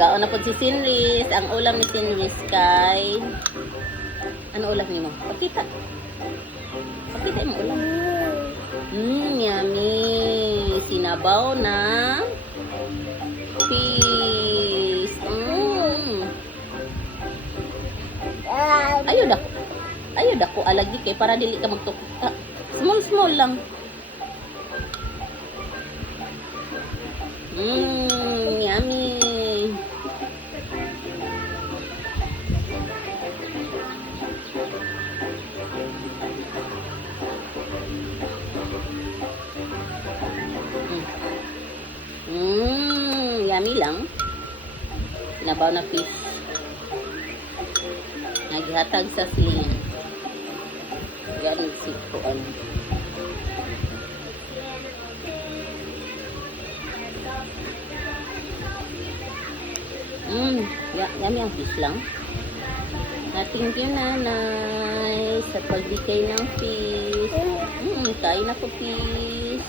Kaon na po si Tinris. Ang ulam ni Tinris kay... Ano ulam niyo mo? Pakita. Pakita yung ulam. Yummy. Sinabaw na fish. Ayaw dako alagi kay para dili ka magtukta. Small lang. Yummy. Yummy lang. Sinabaw na fish. Naghatag sa sling. Yan sikuan. Yummy ang fish lang. Thank you, nanay, sa pagbigay ng fish. Kain ako fish.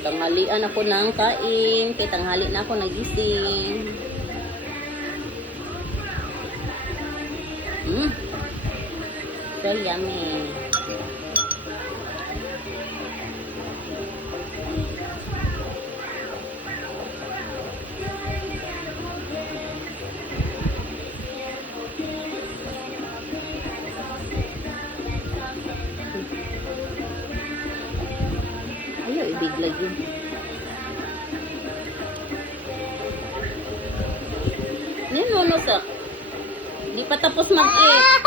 Tanghalian ako ng kain. Kaya tanghali na ako nagising. So yummy. Ayaw, ibiglag yun. Ninuno sa... Di pa tapos mag-eat.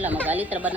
Wala, magalit ra ba na?